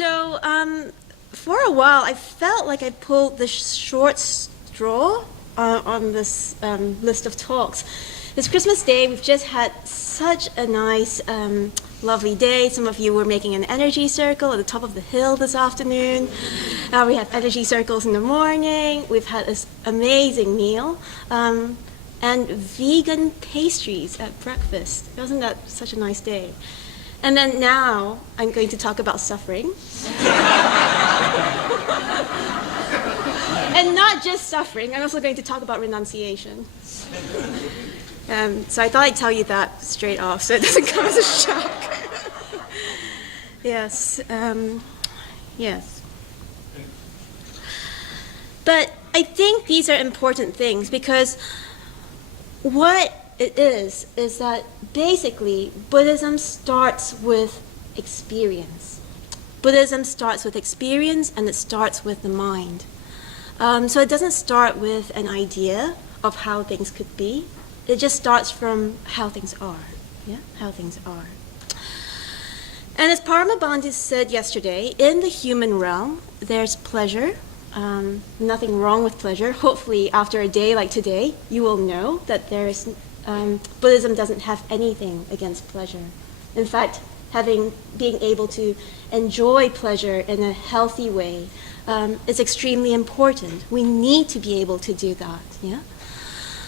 So for a while, I felt like I pulled the short straw on this list of talks. It's Christmas Day. We've just had such a nice, lovely day. Some of you were making an energy circle at the top of the hill this afternoon. We had energy circles in the morning. We've had this amazing meal. And vegan pastries at breakfast. Wasn't that such a nice day? And then now I'm going to talk about suffering. And not just suffering, I'm also going to talk about renunciation. So I thought I'd tell you that straight off so it doesn't come as a shock. Yes. Yes. But I think these are important things because what it is that basically Buddhism starts with experience. Buddhism starts with experience and it starts with the mind. So it doesn't start with an idea of how things could be. It just starts from how things are. Yeah, how things are. And as Paramabandhu said yesterday, in the human realm, there's pleasure. Nothing wrong with pleasure. Hopefully, after a day like today, you will know that there is Buddhism doesn't have anything against pleasure. In fact, being able to enjoy pleasure in a healthy way is extremely important. We need to be able to do that. Yeah.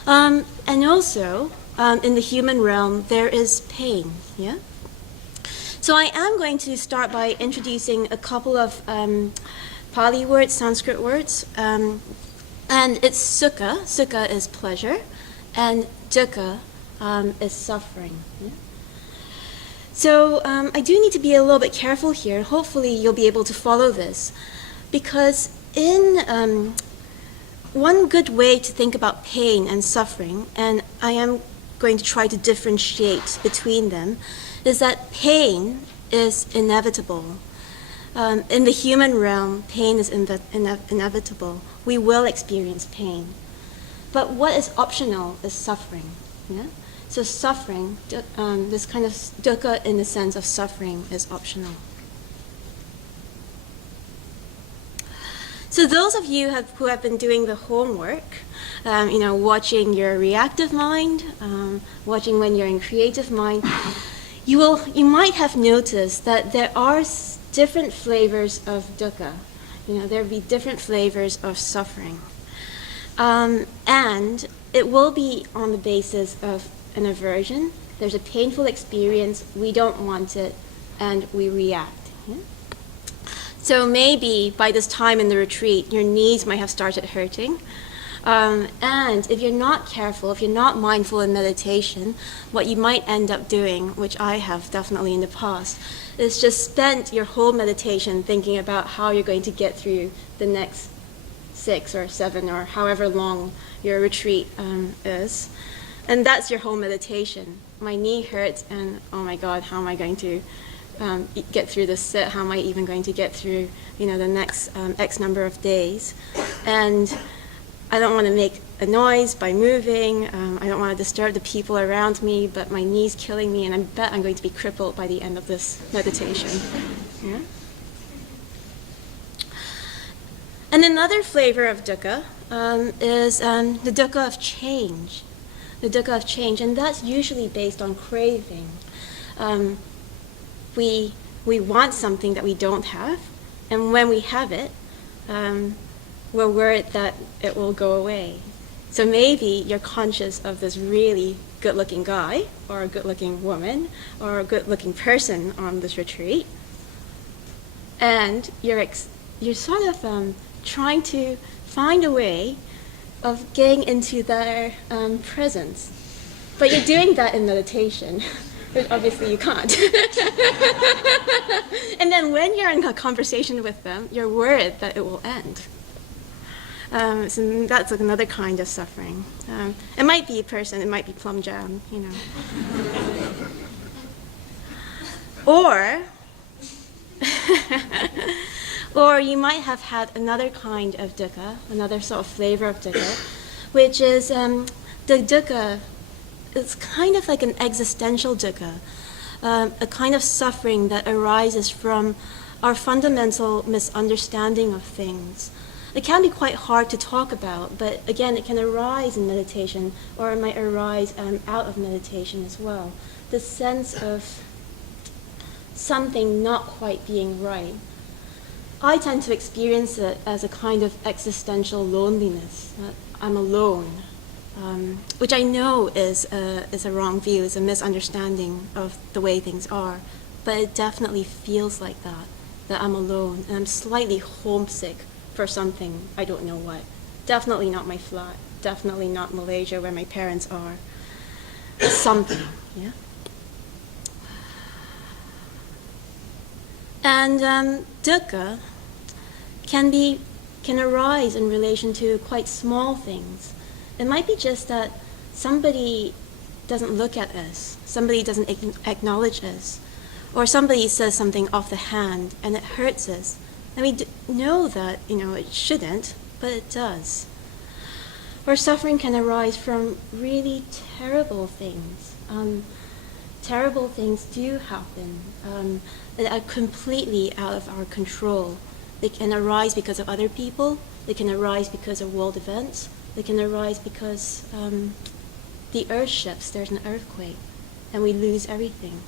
And also, in the human realm, there is pain. Yeah. So I am going to start by introducing a couple of Pali words, Sanskrit words, and it's sukha. Sukha is pleasure, and dukkha is suffering. Yeah? So I do need to be a little bit careful here. Hopefully you'll be able to follow this, because in one good way to think about pain and suffering, and I am going to try to differentiate between them, is that pain is inevitable. In the human realm, pain is inevitable. We will experience pain. But what is optional is suffering. Yeah? So suffering, this kind of dukkha in the sense of suffering, is optional. So those of you who have been doing the homework, watching your reactive mind, watching when you're in creative mind, you might have noticed that there are different flavors of dukkha. There'll be different flavors of suffering. And it will be on the basis of an aversion. There's a painful experience, we don't want it, and we react. Yeah? So maybe by this time in the retreat, your knees might have started hurting. And if you're not careful, if you're not mindful in meditation, what you might end up doing, which I have definitely in the past, is just spend your whole meditation thinking about how you're going to get through the next 6 or 7 or however long your retreat is. And that's your whole meditation. My knee hurts and oh my God, how am I going to get through this sit? How am I even going to get through the next X number of days? And I don't want to make a noise by moving. I don't want to disturb the people around me, but my knee's killing me, and I bet I'm going to be crippled by the end of this meditation. Yeah? And another flavor of dukkha is the dukkha of change. The dukkha of change, and that's usually based on craving. We want something that we don't have, and when we have it, we're worried that it will go away. So maybe you're conscious of this really good-looking guy, or a good-looking woman, or a good-looking person on this retreat, and you're sort of trying to find a way of getting into their presence. But you're doing that in meditation, which obviously you can't. And then when you're in a conversation with them, you're worried that it will end. So that's another kind of suffering. It might be a person, it might be plum jam, Or you might have had another kind of dukkha, another sort of flavor of dukkha, which is the dukkha. It's kind of like an existential dukkha, a kind of suffering that arises from our fundamental misunderstanding of things. It can be quite hard to talk about, but again, it can arise in meditation, or it might arise out of meditation as well. The sense of something not quite being right. I tend to experience it as a kind of existential loneliness. I'm alone, which I know is a wrong view, is a misunderstanding of the way things are, but it definitely feels like that I'm alone, and I'm slightly homesick for something, I don't know what. Definitely not my flat, definitely not Malaysia where my parents are. Something, yeah? And dukkha can arise in relation to quite small things. It might be just that somebody doesn't look at us, somebody doesn't acknowledge us, or somebody says something off the hand and it hurts us. And we know that, it shouldn't, but it does. Or suffering can arise from really terrible things. Terrible things do happen that are completely out of our control. They can arise because of other people. They can arise because of world events. They can arise because the earth shifts, there's an earthquake, and we lose everything.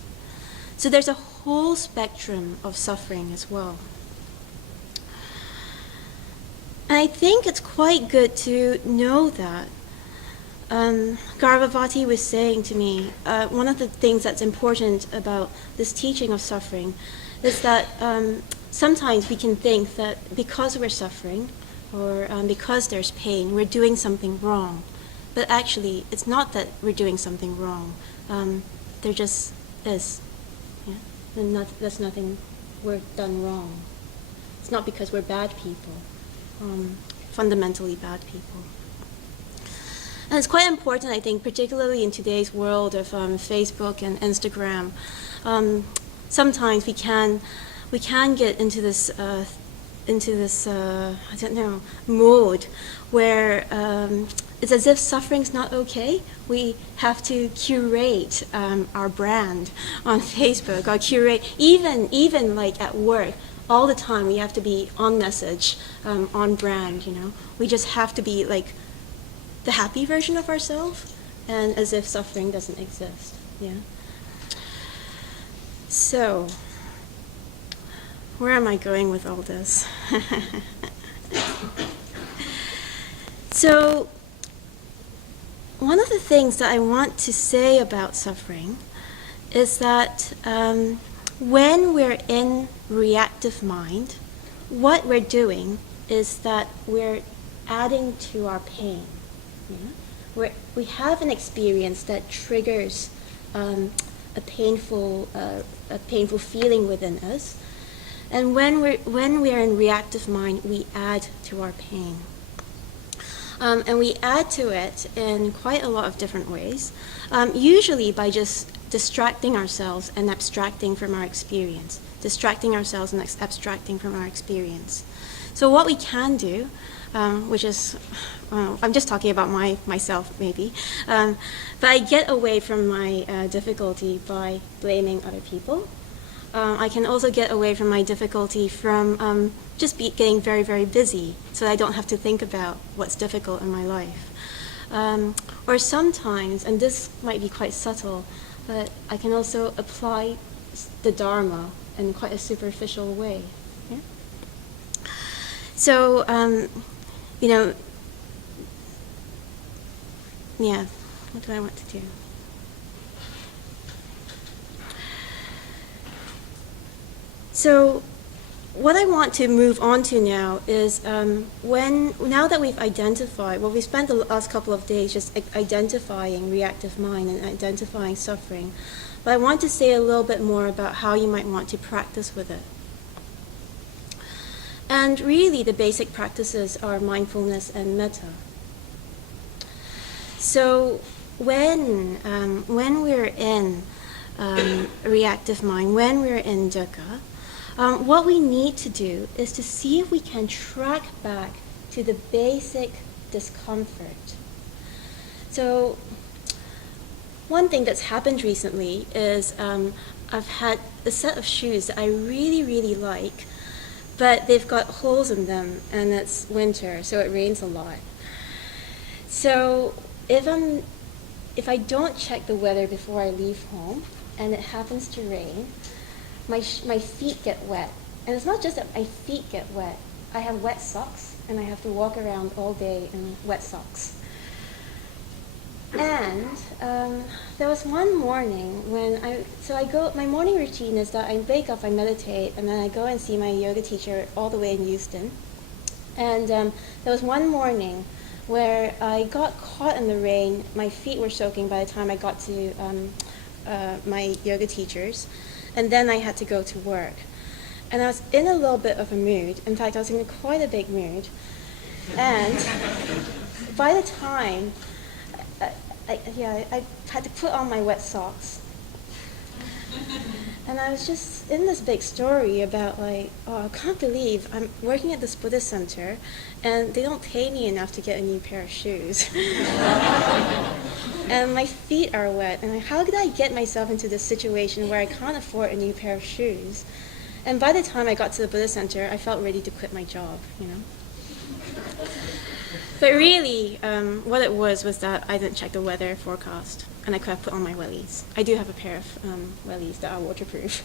So there's a whole spectrum of suffering as well. And I think it's quite good to know that. Garbhavati was saying to me, one of the things that's important about this teaching of suffering is that sometimes we can think that because we're suffering or because there's pain, we're doing something wrong. But actually, it's not that we're doing something wrong. There just is. Yeah? There's nothing we've done wrong. It's not because we're bad people. Fundamentally bad people. And it's quite important, I think, particularly in today's world of Facebook and Instagram. Sometimes we can get into this mode where it's as if suffering's not okay. We have to curate our brand on Facebook, or curate even like at work. All the time we have to be on message, on brand, We just have to be like the happy version of ourselves, and as if suffering doesn't exist, yeah? So, where am I going with all this? So, one of the things that I want to say about suffering is that when we're in reactive mind, what we're doing is that we're adding to our pain. Yeah? We have an experience that triggers a painful feeling within us, and when we're in reactive mind, we add to our pain. And we add to it in quite a lot of different ways, usually by just distracting ourselves and abstracting from our experience. So what we can do, which is, I'm just talking about myself maybe, but I get away from my difficulty by blaming other people. I can also get away from my difficulty from just getting very, very busy, so I don't have to think about what's difficult in my life. Or sometimes, and this might be quite subtle, but I can also apply the Dharma in quite a superficial way. Yeah? So, what do I want to do? So, what I want to move on to now is now that we've identified, we spent the last couple of days just identifying reactive mind and identifying suffering, but I want to say a little bit more about how you might want to practice with it. And really, the basic practices are mindfulness and metta. So, when we're in reactive mind, when we're in dukkha, what we need to do is to see if we can track back to the basic discomfort. So one thing that's happened recently is I've had a set of shoes that I really, really like, but they've got holes in them, and it's winter, so it rains a lot. So if I don't check the weather before I leave home, and it happens to rain, my feet get wet. And it's not just that my feet get wet. I have wet socks, and I have to walk around all day in wet socks. And there was one morning when my morning routine is that I wake up, I meditate, and then I go and see my yoga teacher all the way in Houston. And there was one morning where I got caught in the rain. My feet were soaking by the time I got to my yoga teachers, and then I had to go to work. And I was in a little bit of a mood. In fact, I was in quite a big mood. And by the time I had to put on my wet socks. And I was just in this big story about I can't believe I'm working at this Buddhist center and they don't pay me enough to get a new pair of shoes. And my feet are wet. And how did I get myself into this situation where I can't afford a new pair of shoes? And by the time I got to the Buddhist center, I felt ready to quit my job, But really, what it was that I didn't check the weather forecast, and I could have put on my wellies. I do have a pair of wellies that are waterproof.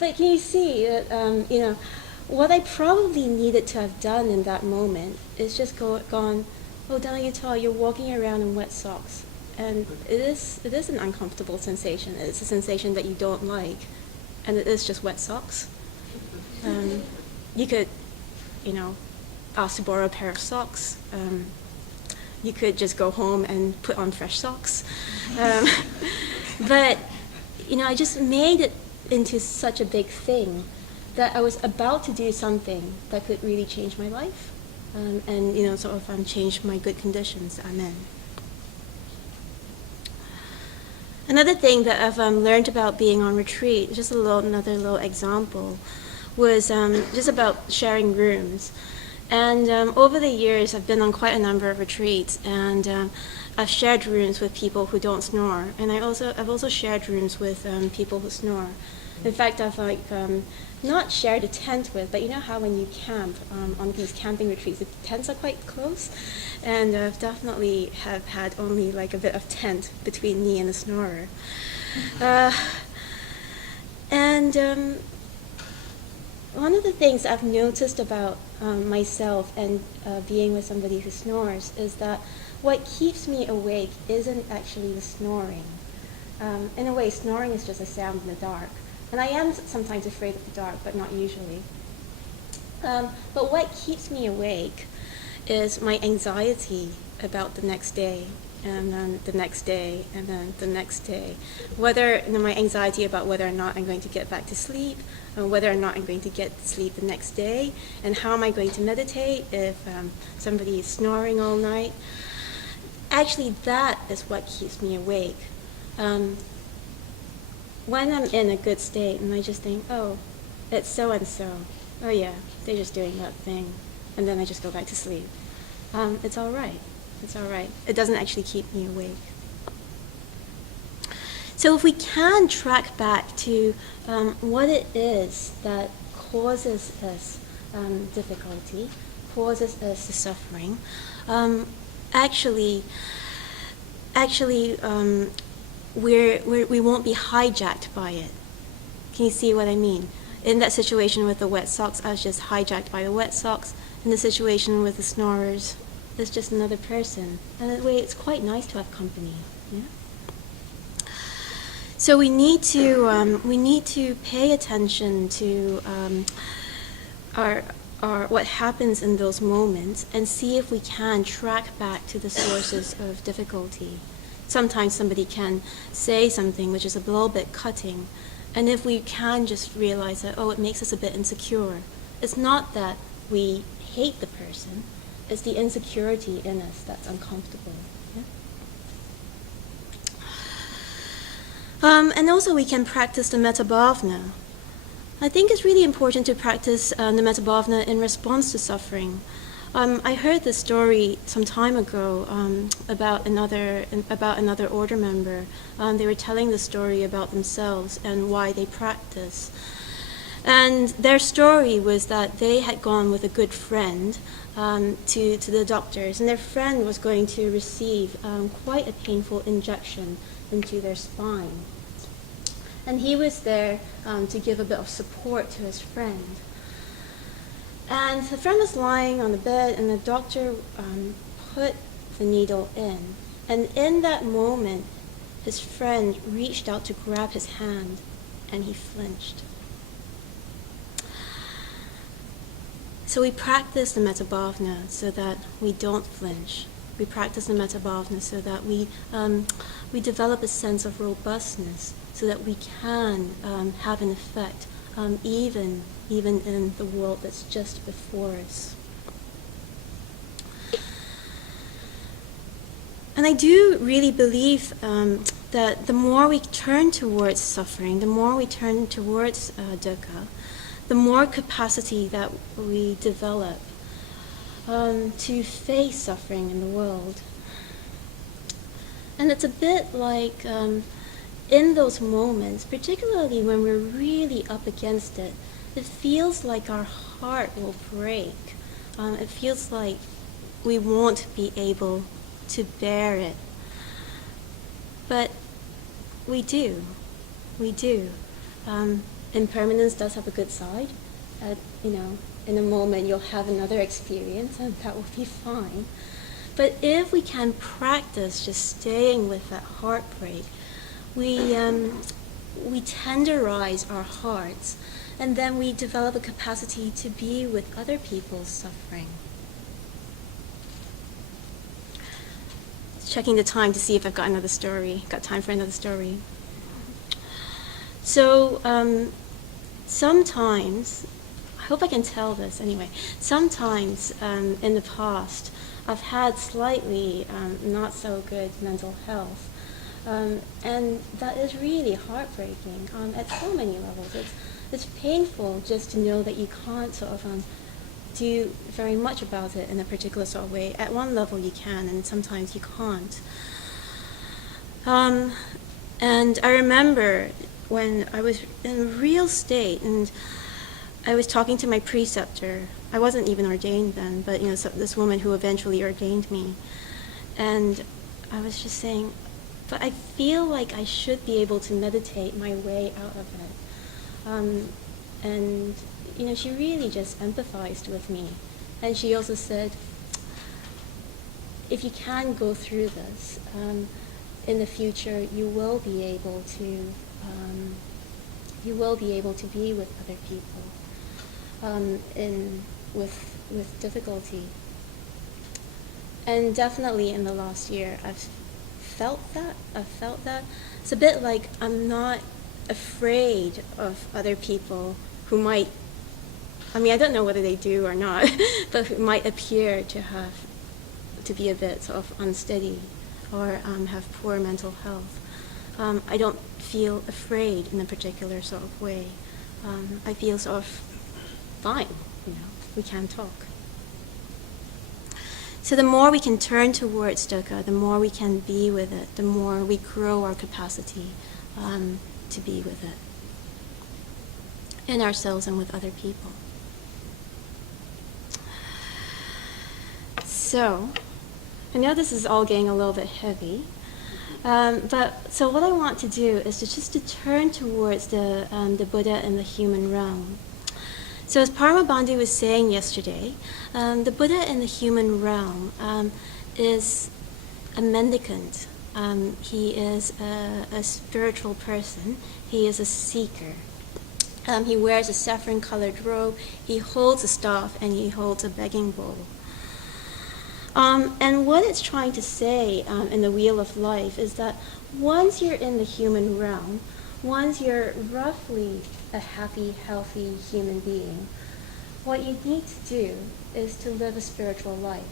But can you see that, what I probably needed to have done in that moment is just gone, oh, Danayutta, you're walking around in wet socks. And it is an uncomfortable sensation. It's a sensation that you don't like, and it is just wet socks. You could, ask to borrow a pair of socks. You could just go home and put on fresh socks. But, I just made it into such a big thing that I was about to do something that could really change my life and, change my good conditions that I'm in. Another thing that I've learned about being on retreat, just another little example, was just about sharing rooms. And over the years, I've been on quite a number of retreats, and I've shared rooms with people who don't snore, and I've also shared rooms with people who snore. In fact, I've not shared a tent with, but you know how when you camp on these camping retreats, the tents are quite close, and I've definitely have had only a bit of tent between me and the snorer. One of the things I've noticed about myself and being with somebody who snores is that what keeps me awake isn't actually the snoring. In a way, snoring is just a sound in the dark. And I am sometimes afraid of the dark, but not usually. But what keeps me awake is my anxiety about the next day, and then the next day, and then the next day. My anxiety about whether or not I'm going to get back to sleep, and whether or not I'm going to get to sleep the next day, and how am I going to meditate if somebody is snoring all night. Actually, that is what keeps me awake. When I'm in a good state and I just think, oh, it's so-and-so. Oh yeah, they're just doing that thing. And then I just go back to sleep. It's all right. It's all right. It doesn't actually keep me awake. So if we can track back to what it is that causes us difficulty, causes us the suffering, we won't be hijacked by it. Can you see what I mean? In that situation with the wet socks, I was just hijacked by the wet socks. In the situation with the snorers, it's just another person. And in a way, it's quite nice to have company. Yeah? So we need to pay attention to our what happens in those moments and see if we can track back to the sources of difficulty. Sometimes somebody can say something which is a little bit cutting, and if we can just realize that, oh, it makes us a bit insecure. It's not that we hate the person, it's the insecurity in us that's uncomfortable. Yeah? And also we can practice the metta bhavana. I think it's really important to practice the metta bhavana in response to suffering. I heard this story some time ago about another order member. They were telling the story about themselves and why they practice. And their story was that they had gone with a good friend to the doctors, and their friend was going to receive quite a painful injection into their spine. And he was there to give a bit of support to his friend. And the friend was lying on the bed, and the doctor put the needle in. And in that moment, his friend reached out to grab his hand, and he flinched. So we practice the metta bhavana so that we don't flinch. We practice the metta bhavana so that we develop a sense of robustness, so that we can have an effect even in the world that's just before us. And I do really believe that the more we turn towards suffering, the more we turn towards dukkha, the more capacity that we develop to face suffering in the world. And it's a bit like in those moments, particularly when we're really up against it, it feels like our heart will break. It feels like we won't be able to bear it. But we do. We do. Impermanence does have a good side. In a moment you'll have another experience, and that will be fine. But if we can practice just staying with that heartbreak, we tenderize our hearts, and then we develop a capacity to be with other people's suffering. Checking the time to see if I've got another story. Got time for another story. So sometimes, I hope I can tell this anyway, sometimes in the past I've had slightly not so good mental health. And that is really heartbreaking at so many levels. It's painful just to know that you can't sort of do very much about it in a particular sort of way. At one level you can, and sometimes you can't. And I remember when I was in a real state, and I was talking to my preceptor. I wasn't even ordained then, but this woman who eventually ordained me. And I was just saying, but I feel like I should be able to meditate my way out of it. And she really just empathized with me. And she also said, if you can go through this, in the future you will be able to be with other people with difficulty. And definitely in the last year I've felt that. It's a bit like I'm not afraid of other people who might, I don't know whether they do or not, but who might appear to be a bit sort of unsteady or have poor mental health. I don't feel afraid in a particular sort of way. I feel sort of fine, we can talk. So the more we can turn towards dukkha, the more we can be with it, the more we grow our capacity to be with it, in ourselves and with other people. So, I know this is all getting a little bit heavy, so what I want to do is to turn towards the Buddha in the human realm. So as Paramabandhu was saying yesterday, the Buddha in the human realm is a mendicant. He is a spiritual person. He is a seeker. He wears a saffron-colored robe. He holds a staff, and he holds a begging bowl. And what it's trying to say in the Wheel of Life is that once you're in the human realm, once you're roughly a happy, healthy human being, what you need to do is to live a spiritual life.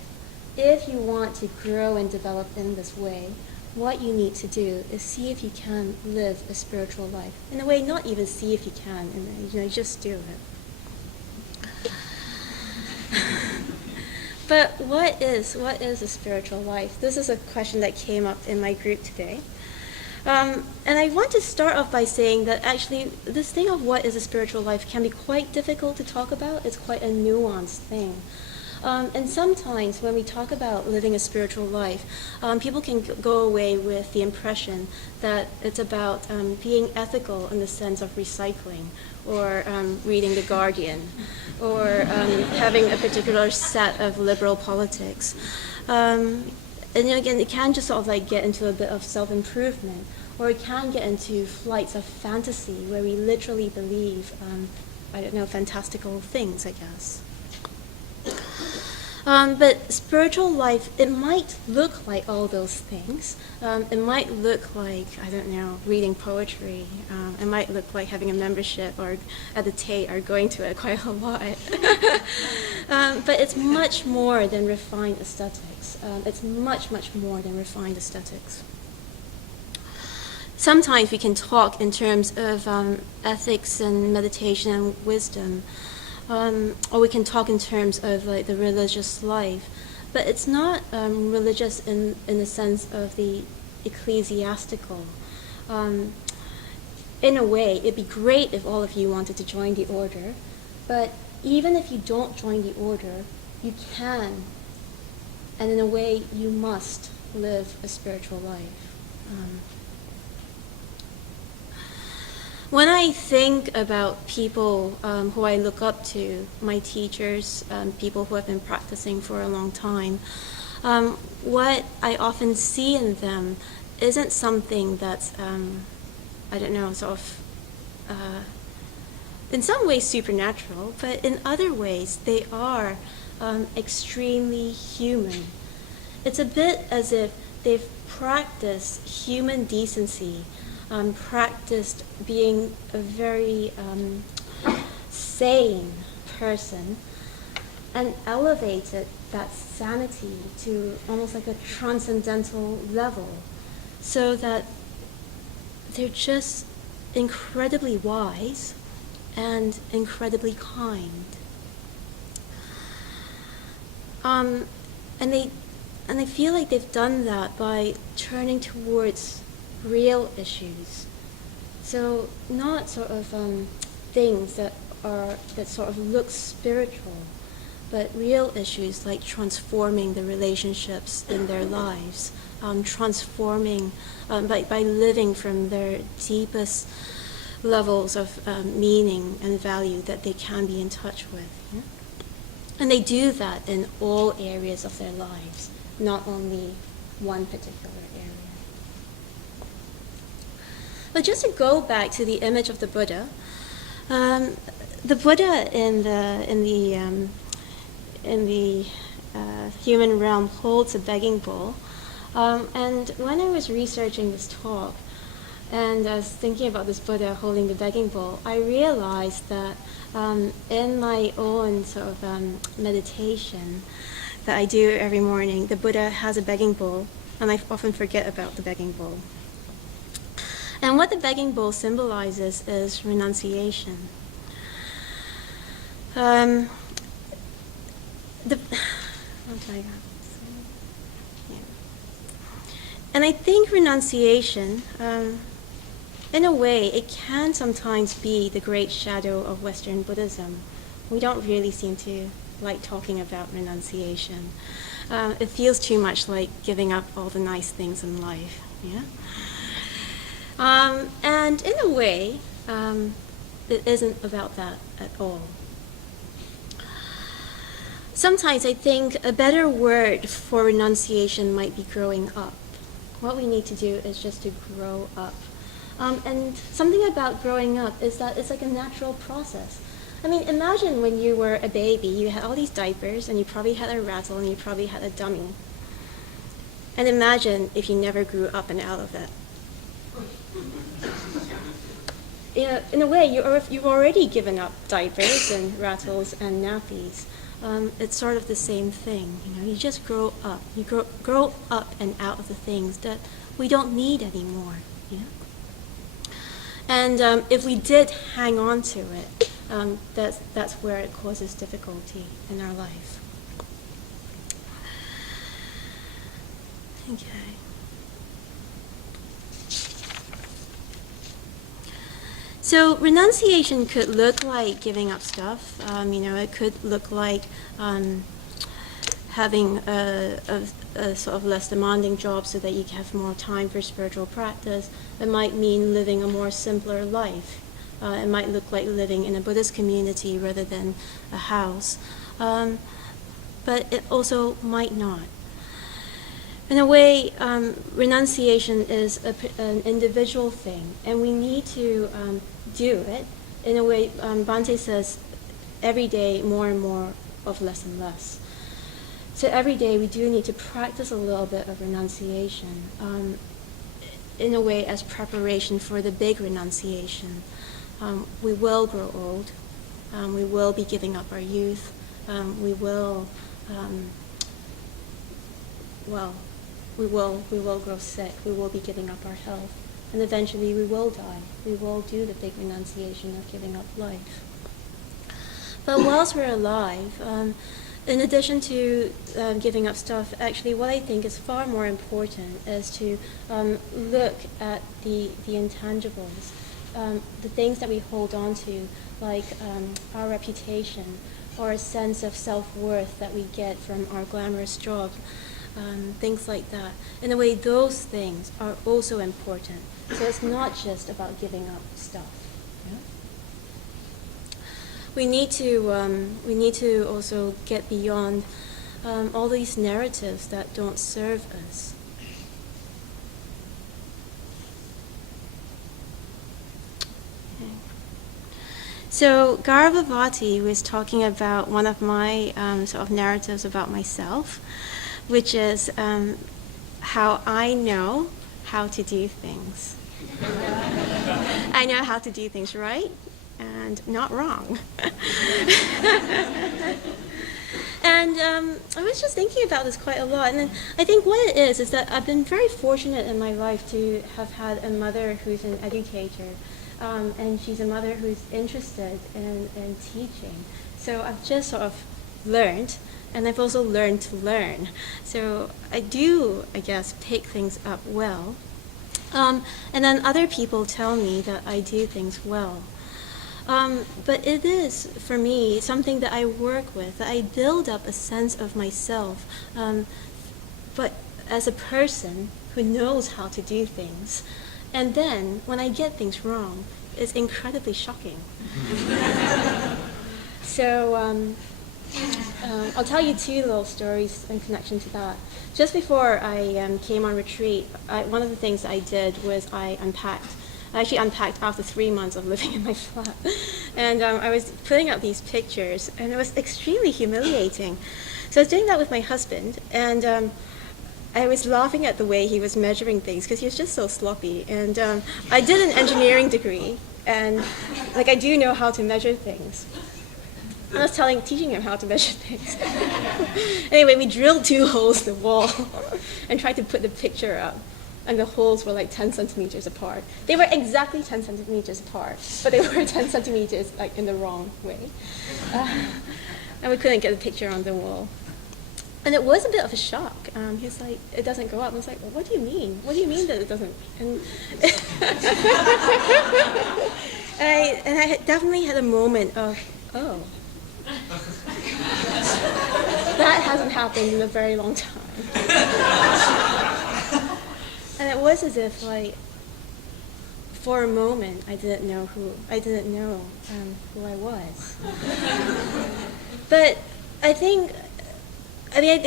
If you want to grow and develop in this way, what you need to do is see if you can live a spiritual life. In a way, not even see if you can, and just do it. But what is a spiritual life? This is a question that came up in my group today. And I want to start off by saying that actually this thing of what is a spiritual life can be quite difficult to talk about. It's quite a nuanced thing. And sometimes when we talk about living a spiritual life, people can go away with the impression that it's about being ethical in the sense of recycling, or reading The Guardian, or having a particular set of liberal politics. And again, it can just sort of like get into a bit of self-improvement, or it can get into flights of fantasy where we literally believe, fantastical things, I guess. But spiritual life, it might look like all those things. It might look like, reading poetry. It might look like having a membership or at the Tate or going to it quite a lot. But it's much more than refined aesthetics. It's much, much more than refined aesthetics. Sometimes we can talk in terms of ethics and meditation and wisdom. Or we can talk in terms of like the religious life, but it's not religious in the sense of the ecclesiastical. In a way, it'd be great if all of you wanted to join the order, but even if you don't join the order, you can, and in a way, you must live a spiritual life. When I think about people who I look up to, my teachers, people who have been practicing for a long time, what I often see in them isn't something that's, in some ways supernatural, but in other ways they are extremely human. It's a bit as if they've practiced human decency, practiced being a very sane person, and elevated that sanity to almost like a transcendental level, so that they're just incredibly wise and incredibly kind. And they feel like they've done that by turning towards real issues. So not sort of things that sort of look spiritual, but real issues like transforming the relationships in their lives, transforming by living from their deepest levels of meaning and value that they can be in touch with. Yeah? And they do that in all areas of their lives, not only one particular area. But just to go back to the image of the Buddha, the Buddha in the human realm holds a begging bowl. And when I was researching this talk, and I was thinking about this Buddha holding the begging bowl, I realized that in my own sort of meditation that I do every morning, the Buddha has a begging bowl, and I often forget about the begging bowl. And what the begging bowl symbolizes is renunciation. And I think renunciation, in a way, it can sometimes be the great shadow of Western Buddhism. We don't really seem to like talking about renunciation. It feels too much like giving up all the nice things in life. Yeah. And in a way, it isn't about that at all. Sometimes I think a better word for renunciation might be growing up. What we need to do is just to grow up. And something about growing up is that it's like a natural process. I mean, imagine when you were a baby, you had all these diapers, and you probably had a rattle, and you probably had a dummy. And imagine if you never grew up and out of it. In a way, you've already given up diapers and rattles and nappies. It's sort of the same thing. You just grow up. You grow up and out of the things that we don't need anymore. And if we did hang on to it, that's where it causes difficulty in our life. Okay. So renunciation could look like giving up stuff. It could look like having a sort of less demanding job so that you can have more time for spiritual practice. It might mean living a more simpler life. It might look like living in a Buddhist community rather than a house. But it also might not. In a way, renunciation is an individual thing, and we need to do it. In a way, Bhante says, every day more and more of less and less. So every day we do need to practice a little bit of renunciation, in a way as preparation for the big renunciation. We will grow old. We will be giving up our youth. We will grow sick. We will be giving up our health. And eventually we will die. We will do the big renunciation of giving up life. But whilst we're alive, in addition to giving up stuff, actually what I think is far more important is to look at the intangibles, the things that we hold on to, like our reputation or a sense of self-worth that we get from our glamorous job, things like that. In a way, those things are also important. So it's not just about giving up stuff. Yeah? We need to also get beyond all these narratives that don't serve us. Okay. So Garbhavati was talking about one of my sort of narratives about myself, which is how I know how to do things. I know how to do things right and not wrong. And I was just thinking about this quite a lot. And then I think what it is that I've been very fortunate in my life to have had a mother who's an educator. And she's a mother who's interested in teaching. So I've just sort of learned, and I've also learned to learn. So I do, I guess, pick things up well. And then other people tell me that I do things well. But it is, for me, something that I work with, that I build up a sense of myself, but as a person who knows how to do things. And then, when I get things wrong, it's incredibly shocking. So, I'll tell you two little stories in connection to that. Just before I came on retreat, one of the things I did was I unpacked. I actually unpacked after 3 months of living in my flat. And I was putting up these pictures, and it was extremely humiliating. So I was doing that with my husband, and I was laughing at the way he was measuring things, because he was just so sloppy. And I did an engineering degree, and I do know how to measure things. I was teaching him how to measure things. Anyway, we drilled 2 holes in the wall and tried to put the picture up. And the holes were 10 centimeters apart. They were exactly 10 centimeters apart, but they were 10 centimeters in the wrong way. And we couldn't get the picture on the wall. And it was a bit of a shock. He was like, it doesn't go up. I was like, well, what do you mean? What do you mean that it doesn't? And, and I definitely had a moment of, oh. That hasn't happened in a very long time. And it was as if, for a moment, I didn't know who I was. But I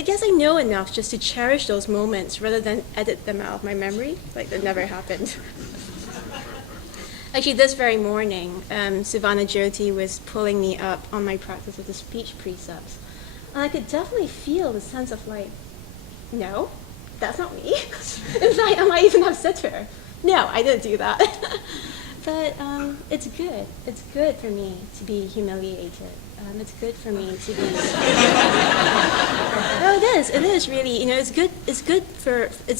guess I know enough just to cherish those moments rather than edit them out of my memory, that never happened. Actually, this very morning, Sivana Jyoti was pulling me up on my practice of the speech precepts. And I could definitely feel the sense of no, that's not me. In fact, I might even have said to her, no, I didn't do that. But it's good. It's good for me to be humiliated. It's good for me to be. No, it is. It is really. It's good. It's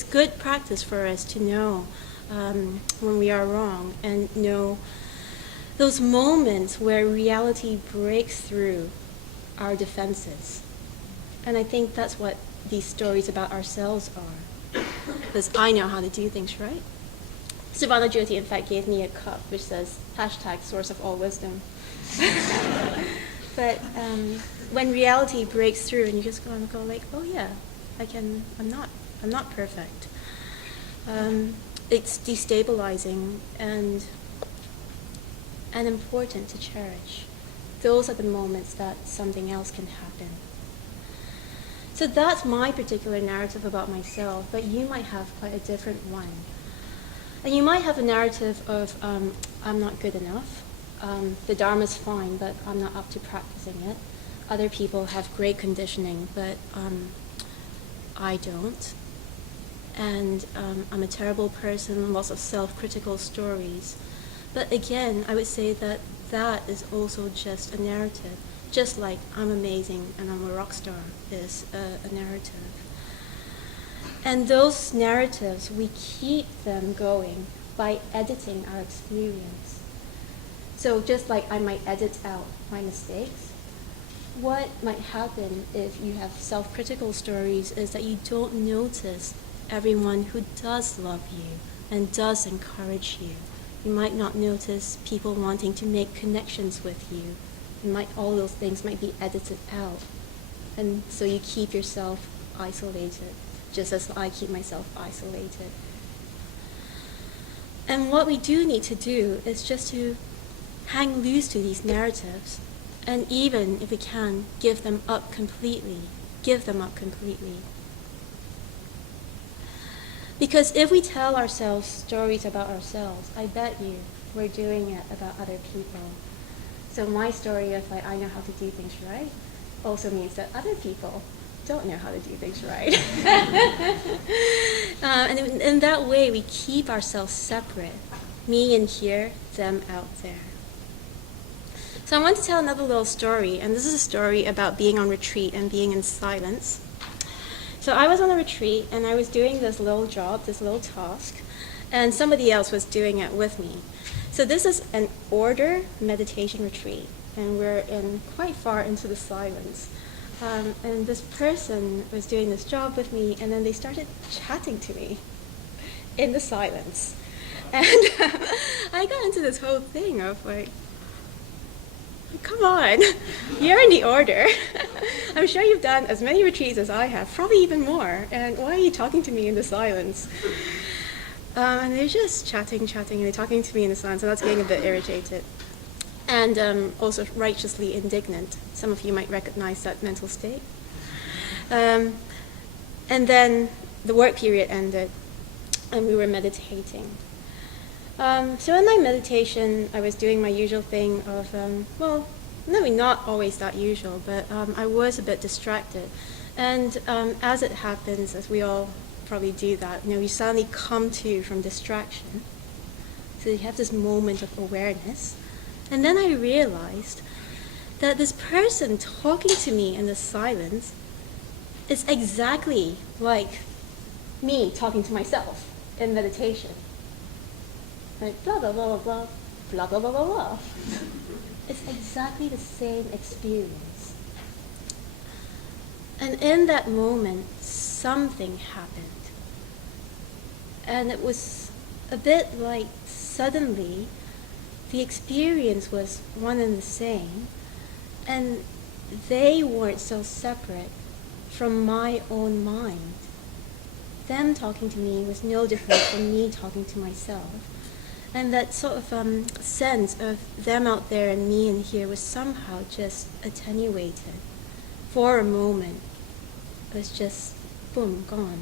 good practice for us to know when we are wrong and know those moments where reality breaks through our defenses. And I think that's what these stories about ourselves are. because I know how to do things right. Savannah Jyoti, in fact, gave me a cup which says #source of all wisdom. But when reality breaks through and you just go like, oh yeah, I'm not perfect. It's destabilizing and important to cherish. Those are the moments that something else can happen. So that's my particular narrative about myself, but you might have quite a different one. And you might have a narrative of, I'm not good enough. The Dharma's fine, but I'm not up to practicing it. Other people have great conditioning, but I don't. And I'm a terrible person, lots of self-critical stories. But again, I would say that that is also just a narrative, just like I'm amazing and I'm a rock star is a narrative. And those narratives, we keep them going by editing our experience. So just like I might edit out my mistakes, what might happen if you have self-critical stories is that you don't notice everyone who does love you and does encourage you. You might not notice people wanting to make connections with you. All those things might be edited out. And so you keep yourself isolated, just as I keep myself isolated. And what we do need to do is just to hang loose to these narratives, and even if we can, give them up completely. Because if we tell ourselves stories about ourselves, I bet you we're doing it about other people. So my story of I know how to do things right also means that other people don't know how to do things right. And in that way, we keep ourselves separate. Me in here, them out there. So I want to tell another little story, and this is a story about being on retreat and being in silence. So I was on a retreat, and I was doing this little job, this little task, and somebody else was doing it with me. So this is an order meditation retreat, and we're quite far into the silence. And this person was doing this job with me, and then they started chatting to me in the silence. And I got into this whole thing of like, come on, you're in the order. I'm sure you've done as many retreats as I have, probably even more. And why are you talking to me in the silence? And they're just chatting, and they're talking to me in the silence, and that's getting a bit irritated. And also righteously indignant. Some of you might recognize that mental state. And then the work period ended, and we were meditating. So in my meditation, I was doing my usual thing of, maybe not always that usual, but I was a bit distracted. And as it happens, as we all probably do that, you suddenly come to from distraction. So you have this moment of awareness. And then I realized that this person talking to me in the silence is exactly like me talking to myself in meditation. Like blah, blah, blah, blah, blah, blah, blah, blah, blah. It's exactly the same experience. And in that moment, something happened. And it was a bit like suddenly the experience was one and the same, and they weren't so separate from my own mind. Them talking to me was no different from me talking to myself. And that sort of sense of them out there and me in here was somehow just attenuated. For a moment, it was just, boom, gone.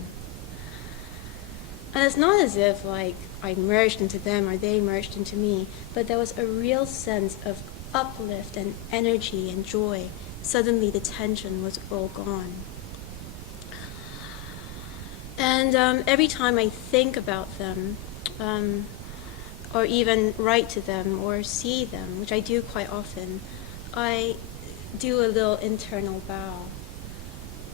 And it's not as if like I merged into them or they merged into me, but there was a real sense of uplift and energy and joy. Suddenly the tension was all gone. And every time I think about them, or even write to them or see them, which I do quite often, I do a little internal bow,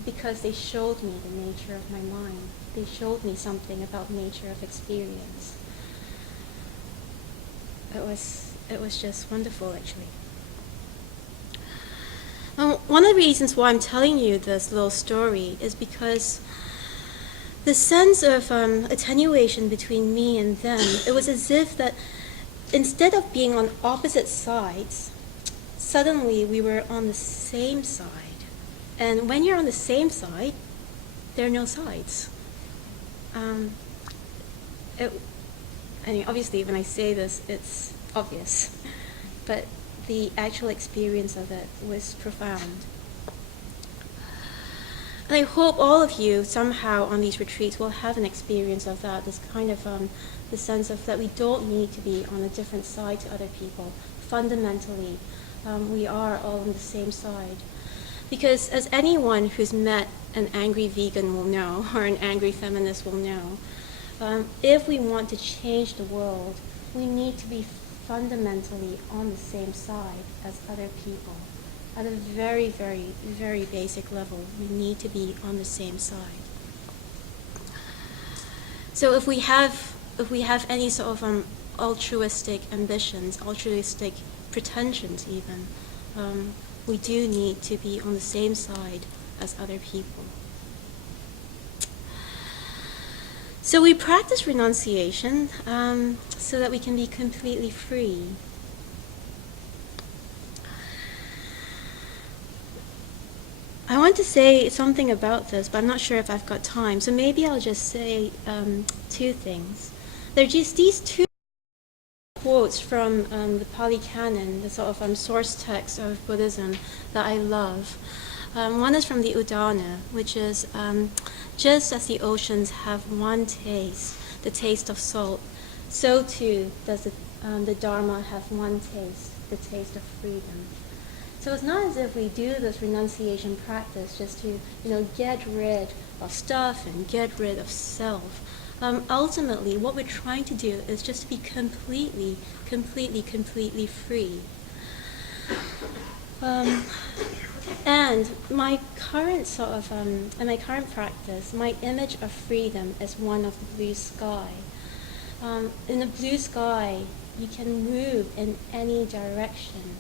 because they showed me the nature of my mind. They showed me something about nature of experience. It was just wonderful, actually. One of the reasons why I'm telling you this little story is because the sense of attenuation between me and them, it was as if that instead of being on opposite sides, suddenly we were on the same side. And when you're on the same side, there are no sides. Obviously, when I say this, it's obvious, but the actual experience of it was profound. And I hope all of you somehow on these retreats will have an experience of that, this kind of the sense of that we don't need to be on a different side to other people. Fundamentally, we are all on the same side. Because as anyone who's met an angry vegan will know, or an angry feminist will know, if we want to change the world, we need to be fundamentally on the same side as other people. At a very, very, very basic level, we need to be on the same side. So if we have any sort of altruistic ambitions, altruistic pretensions even, we do need to be on the same side as other people. So we practice renunciation so that we can be completely free. I want to say something about this, but I'm not sure if I've got time. So maybe I'll just say two things. There are just these two quotes from the Pali Canon, the sort of source text of Buddhism that I love. One is from the Udana, which is, just as the oceans have one taste, the taste of salt, so too does the Dharma have one taste, the taste of freedom. So it's not as if we do this renunciation practice just to, get rid of stuff and get rid of self. Ultimately, what we're trying to do is just to be completely free. And my current in my current practice, my image of freedom is one of the blue sky. In the blue sky, you can move in any direction.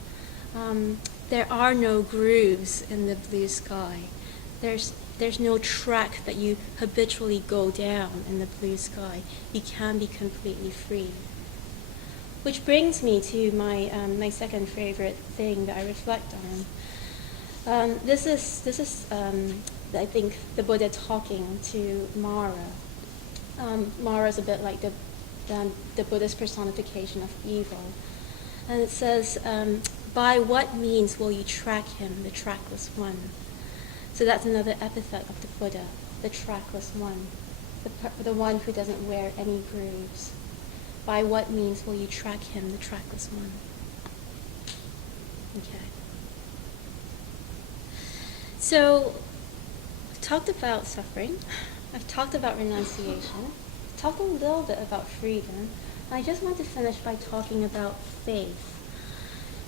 There are no grooves in the blue sky. There's no track that you habitually go down in the blue sky. You can be completely free. Which brings me to my second favorite thing that I reflect on. This is I think the Buddha talking to Mara. Mara is a bit like the Buddhist personification of evil, and it says, "By what means will you track him, the trackless one?" So that's another epithet of the Buddha, the trackless one, the one who doesn't wear any grooves. By what means will you track him, the trackless one? Okay. So, I've talked about suffering, I've talked about renunciation, I've talked a little bit about freedom, and I just want to finish by talking about faith.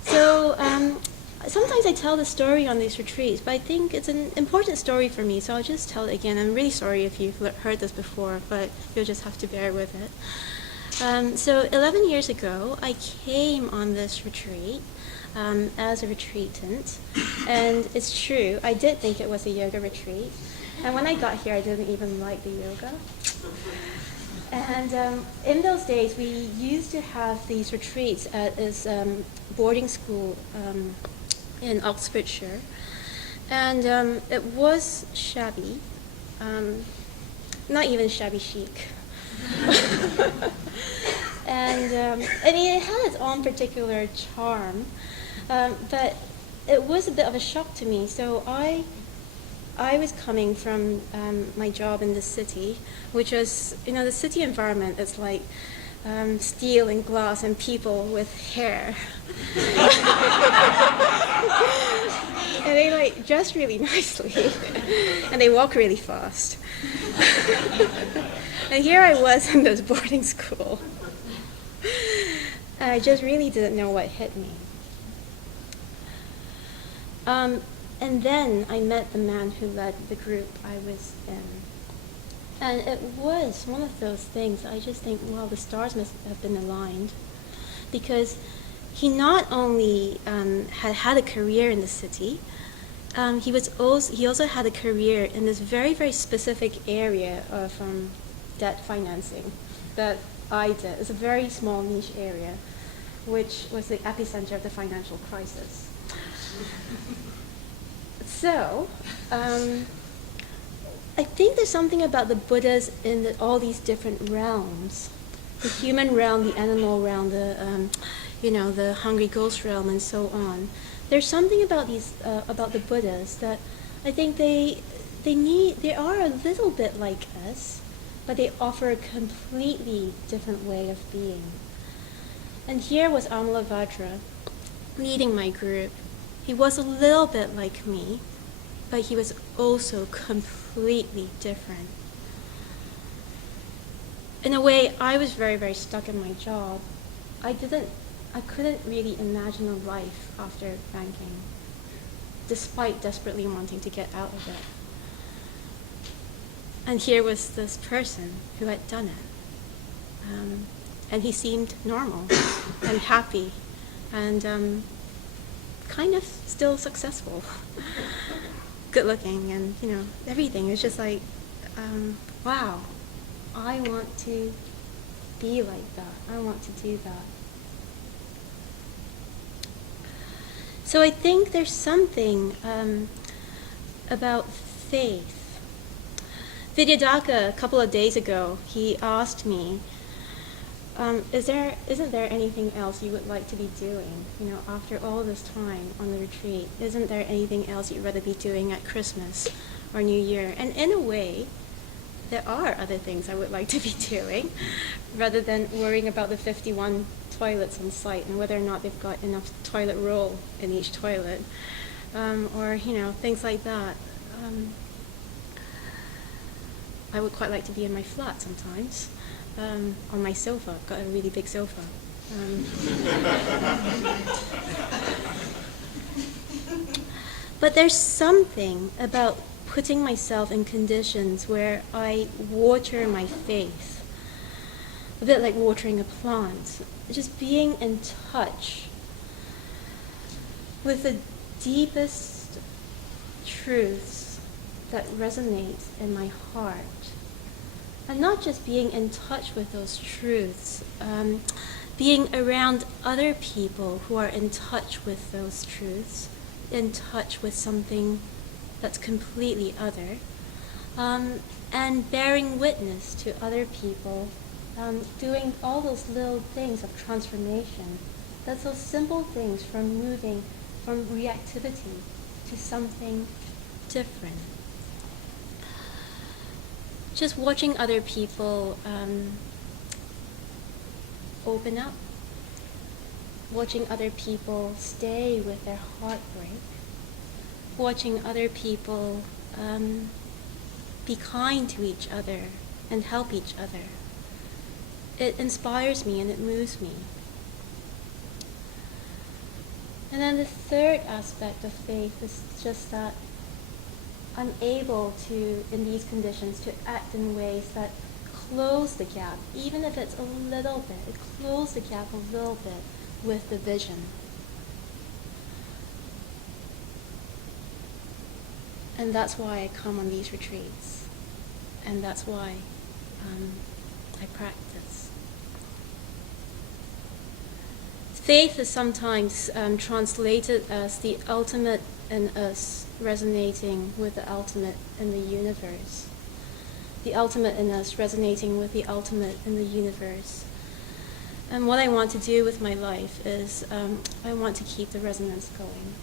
So, sometimes I tell the story on these retreats, but I think it's an important story for me, so I'll just tell it again. I'm really sorry if you've heard this before, but you'll just have to bear with it. So 11 years ago, I came on this retreat as a retreatant, and it's true, I did think it was a yoga retreat, and when I got here, I didn't even like the yoga. And in those days, we used to have these retreats at this boarding school in Oxfordshire, and it was shabby, not even shabby chic. And it had its own particular charm, but it was a bit of a shock to me. So I was coming from my job in the city, which was, the city environment is like steel and glass and people with hair. And they dress really nicely, and they walk really fast. And here I was in this boarding school. I just really didn't know what hit me. And then I met the man who led the group I was in. And it was one of those things I just think, wow, the stars must have been aligned. Because he not only had a career in the city, he also had a career in this very, very specific area of debt financing that I did. It's a very small niche area, which was the epicenter of the financial crisis. So, I think there's something about the Buddhas in all these different realms. The human realm, the animal realm, the hungry ghost realm, and so on. There's something about the Buddhas that I think they are a little bit like us, but they offer a completely different way of being. And here was Amalavajra leading my group. He was a little bit like me, but he was also completely different. In a way, I was very, very stuck in my job. I couldn't really imagine a life after banking, despite desperately wanting to get out of it. And here was this person who had done it. And he seemed normal and happy and kind of still successful. Good looking and, everything. It was just like, wow, I want to be like that. I want to do that. So I think there's something about faith. Vidyadhaka, a couple of days ago, he asked me, isn't there anything else you would like to be doing, after all this time on the retreat? Isn't there anything else you'd rather be doing at Christmas or New Year? And in a way, there are other things I would like to be doing, rather than worrying about the 51 toilets on site and whether or not they've got enough toilet roll in each toilet, or things like that. I would quite like to be in my flat sometimes, on my sofa. I've got a really big sofa. But there's something about putting myself in conditions where I water my faith, a bit like watering a plant, just being in touch with the deepest truths that resonate in my heart. And not just being in touch with those truths, being around other people who are in touch with those truths, in touch with something that's completely other, and bearing witness to other people, doing all those little things of transformation. That's those simple things from moving from reactivity to something different. Just watching other people open up, watching other people stay with their heartbreak, watching other people be kind to each other and help each other. It inspires me and it moves me. And then the third aspect of faith is just that I'm able to, in these conditions, to act in ways that close the gap, even if it's a little bit. It closes the gap a little bit with the vision. And that's why I come on these retreats. And that's why I practice. Faith is sometimes translated as the ultimate in us resonating with the ultimate in the universe. The ultimate in us resonating with the ultimate in the universe. And what I want to do with my life is I want to keep the resonance going.